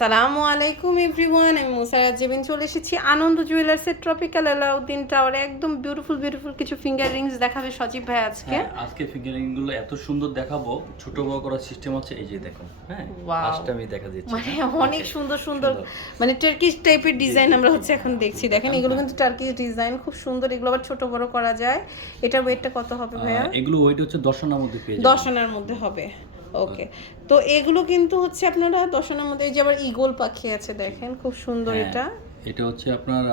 আসসালামু আলাইকুম এভরিওয়ান আমি মুসারাত জেবিন চলে এসেছি আনন্দ জুয়েলার্সের ট্রপিক্যাল আলাউদ্দিন টাওয়ারে একদম বিউটিফুল বিউটিফুল কিছু ফিঙ্গার রিংস দেখাবে সজীব ভাই আজকে। হ্যাঁ আজকে ফিঙ্গারিংগুলো এত সুন্দর দেখাবো। ছোট বড় করার সিস্টেম আছে এই যে দেখো হ্যাঁ ফার্স্ট আমি দেখা দিচ্ছি। মানে হ্যাঁ, অনেক সুন্দর সুন্দর। মানে টার্কিশ টাইপের ডিজাইন আমরা হচ্ছে এখন দেখছি। দেখেন এগুলো হ্যাঁ। কিন্তু টার্কিশ ডিজাইন খুব সুন্দর এগুলো আবার ছোট বড় করা যায়। এটা ওয়েটটা কত হবে ভাইয়া? এগুলো ওয়েট হচ্ছে দশ আনার মধ্যে পেয়ে যাবেন। দশ আনার মধ্যে হবে। ওকে। তো এগুলো কিন্তু হচ্ছে আপনারা দশ আনার মধ্যে এই যে আবার ইগল পাখি আছে দেখেন খুব সুন্দর হ্যাঁ, এটা। এটা হচ্ছে আপনার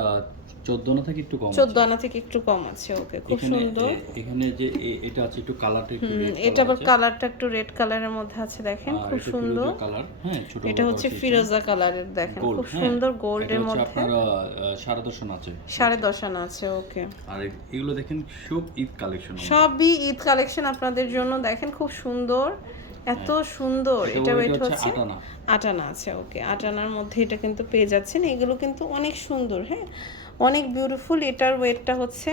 চোদ্দ না থেকে একটু কম। চোদ্দ আনা থেকে একটু কম আছে ওকে খুব সুন্দর। এখানে যে এটা আছে একটু কালারটা একটু এটা আবার কালারটা একটু রেড কালারের মধ্যে আছে দেখেন খুব সুন্দর। কালার হ্যাঁ ছোট এটা হচ্ছে ফিরোজা কালারের দেখেন খুব হ্যাঁ। সুন্দর। গোল্ডের মধ্যে। সাড়ে দশ আনা আছে। সাড়ে দশ আনা আছে ওকে। আর এগুলো দেখেন সব ঈদ কালেকশন সবই ঈদ কালেকশন আপনাদের জন্য দেখেন খুব সুন্দর। এত সুন্দর। এটা ওয়েট হচ্ছে। আটানা। আছে ওকে। আটানার মধ্যে এটা কিন্তু পেয়ে যাচ্ছেন। এগুলো কিন্তু অনেক সুন্দর হ্যাঁ? অনেক বিউটিফুল এটার ওয়েটটা হচ্ছে?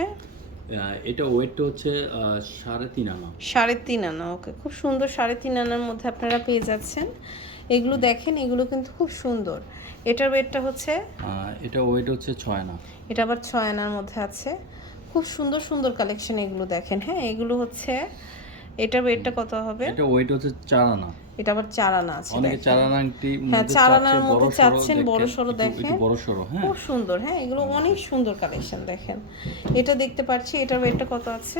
এটা ওয়েটটা হচ্ছে সাড়ে তিন আনা। সাড়ে তিন আনা ওকে। খুব সুন্দর সাড়ে তিন আনার মধ্যে আপনারা পেয়ে যাচ্ছেন। এগুলো দেখেন এগুলো কিন্তু খুব সুন্দর। এটার ওয়েটটা হচ্ছে? এটা ওয়েট হচ্ছে ছয় আনা। এটা আবার ছয় আনার মধ্যে আছে। খুব সুন্দর সুন্দর কালেকশন এগুলো দেখেন হ্যাঁ? এগুলো হচ্ছে এটার ওয়েটটা কত হবে? এটা ওয়েট হচ্ছে চার আনা এটা আবার চার আনা আছে অনেকে দেখেন। চার আনা আংটি হ্যাঁ, মধ্যে চার আনার মধ্যে চাচ্ছেন, বড় সরো দেখেন। একটু বড় সরো হ্যাঁ। খুব সুন্দর হ্যাঁ এগুলো অনেক সুন্দর কালেকশন দেখেন। এটা দেখতে পাচ্ছি এটার ওয়েটটা কত আছে?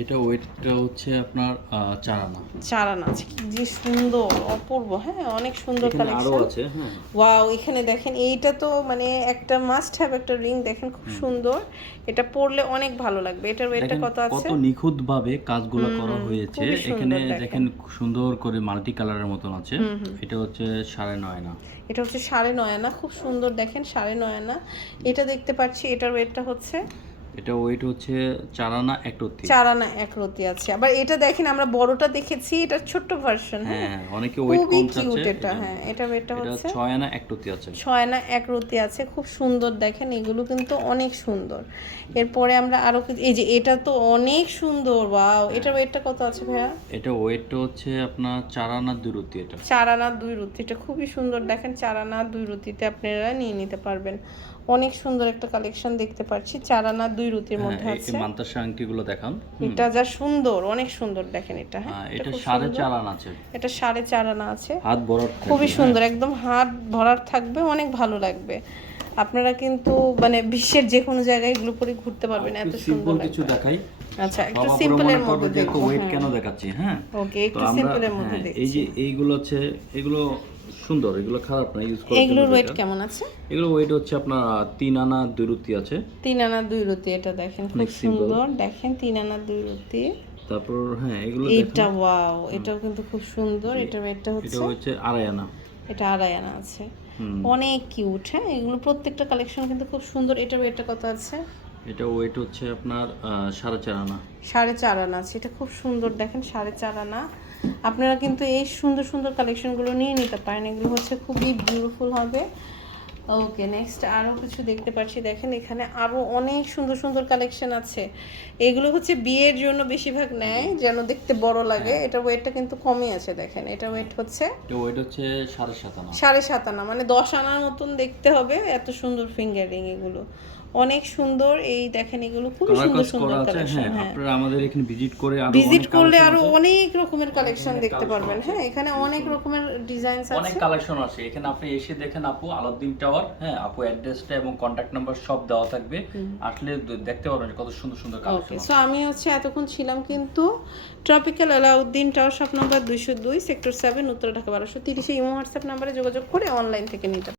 এটা ওয়েটটা হচ্ছে আপনার আহ, চার আনা। চার আনা আছে। কি যে সুন্দর অপূর্ব হ্যাঁ অনেক সুন্দর কালেকশন আছে হ্যাঁ ওয়াও এখানে দেখেন এইটা তো মানে একটা মাস্ট হ্যাভ একটা রিং দেখেন খুব সুন্দর। এটা পরলে অনেক ভালো লাগবে। এটার ওয়েটটা কত আছে কত নিখুঁত ভাবে কাজগুলো করা হয়েছে। এখানে দেখেন। সুন্দর করে মাল্টি কালারের মতন আছে। এটা হচ্ছে সাড়ে নয় না এটা হচ্ছে সাড়ে নয় আনা। খুব সুন্দর দেখেন সাড়ে নয় আনা। এটা দেখতে পাচ্ছি এটার ওয়েটটা হচ্ছে? এটা ওয়েট হচ্ছে চার আনা এক রত্তি চার এক রতি আছে। আবার এটা দেখেন আমরা বড়টা দেখেছি এটা ছোট্ট ভার্সন হ্যাঁ? হ্যাঁ অনেকে ওয়েট কম চাচ্ছে এটা হ্যাঁ এটা ওয়েটটা এটা হচ্ছে। ছয় আনা রত্তি আছে। ছয় আনা রতি আছে খুব সুন্দর দেখেন এগুলো কিন্তু অনেক সুন্দর। এরপরে আমরা আরও এই যে এটা তো অনেক সুন্দর ওয়াও এটার ওয়েটটা কত আছে ভাইয়া? এটা ওয়েটটা হচ্ছে আপনার চার আনা দুই রত্তি এটা। চার আনা দুই রুটি এটা খুবই সুন্দর দেখেন চার আনা দুই রুটিতে আপনারা নিয়ে নিতে পারবেন। অনেক সুন্দর একটা কালেকশন দেখতে পাচ্ছি চার আনা দুই রুটির হ্যাঁ মধ্যে আছে। এই মান্তাসা আংটিগুলো দেখান। এটা যা সুন্দর অনেক সুন্দর দেখেন এটা হ্যাঁ এটা এটা সাড়ে চার আনা আছে। এটা সাড়ে চার আনা আছে। হাত বড় খুবই সুন্দর একদম হাত ভরার থাকবে অনেক ভালো লাগবে। আপনারা কিন্তু মানে বিশ্বের যে কোনো জায়গায় এগুলো পরে ঘুরতে পারবেন এত সুন্দর কিছু দেখাই। আচ্ছা একটু সিম্পলের মধ্যে দেখো। ওয়েট কেন দেখাচ্ছি হ্যাঁ? ওকে একটু সিম্পলের মধ্যে হ্যাঁ, দেখি এই যে এইগুলো হচ্ছে এগুলো সুন্দর এগুলো খারাপ না ইউজ করার এগুলোর ওয়েট কেমন আছে? এগুলো ওয়েট হচ্ছে আপনার আনা রুটি আছে। আনা রুটি এটা দেখেন খুব সুন্দর। দেখেন আনা দুই রুটি। তারপর হ্যাঁ এগুলো এটা ওয়াও এটাও কিন্তু খুব সুন্দর। এটার ওয়েটটা এটা হচ্ছে হচ্ছে আড়াই আনা। এটা আড়াই আনা আছে। অনেক কিউট হ্যাঁ? এগুলো প্রত্যেকটা কালেকশন কিন্তু খুব সুন্দর। এটার ওয়েটটা কত আছে? এটা ওয়েট হচ্ছে আপনার সাড়ে চার আনা। সাড়ে চার আনা আছে। এটা খুব সুন্দর। দেখেন সাড়ে চার আনা। আপনারা কিন্তু এই সুন্দর সুন্দর কালেকশনগুলো নিয়ে নিতে পারেন। এগুলো হচ্ছে খুবই বিউটিফুল হবে। ওকে নেক্সট আরও কিছু দেখতে পাচ্ছি। দেখেন এখানে আরও অনেক সুন্দর সুন্দর কালেকশন আছে। এগুলো হচ্ছে বিয়ের জন্য বেশিরভাগ নেয় যেন দেখতে বড় লাগে। এটার ওয়েটটা কিন্তু কমই আছে দেখেন। এটা ওয়েট হচ্ছে ওয়েট হচ্ছে সাড়ে সাত আনা। সাড়ে সাত আনা মানে দশ আনার মতন দেখতে হবে এত সুন্দর ফিঙ্গারিং এগুলো। অনেক সুন্দর এই দেখেন এগুলো খুব সুন্দর সুন্দর আছে কালেকশন হ্যাঁ হ্যাঁ। আপনারা আমাদের এখানে ভিজিট করে আরও ভিজিট করলে আরও অনেক রকমের কালেকশন দেখতে পারবেন হ্যাঁ এখানে অনেক রকমের ডিজাইন অনেক কালেকশন আছে। এখানে আপনি এসে দেখেন আপু আলাউদ্দিন টাওয়ার হ্যাঁ আপু অ্যাড্রেসটা এবং কন্টাক্ট নাম্বার সব দেওয়া থাকবে। আসলে দেখতে পারবেন কত সুন্দর সুন্দর ওকে কালেকশন সো আমি হচ্ছে এতক্ষণ ছিলাম কিন্তু tropical Alauddin tower shop number দুইশো দুই সেক্টর সেভেন উত্তর ঢাকা বারোশো তিরিশে ইমো হোয়াটসঅ্যাপ নাম্বারে যোগাযোগ করে অনলাইন থেকে নিতে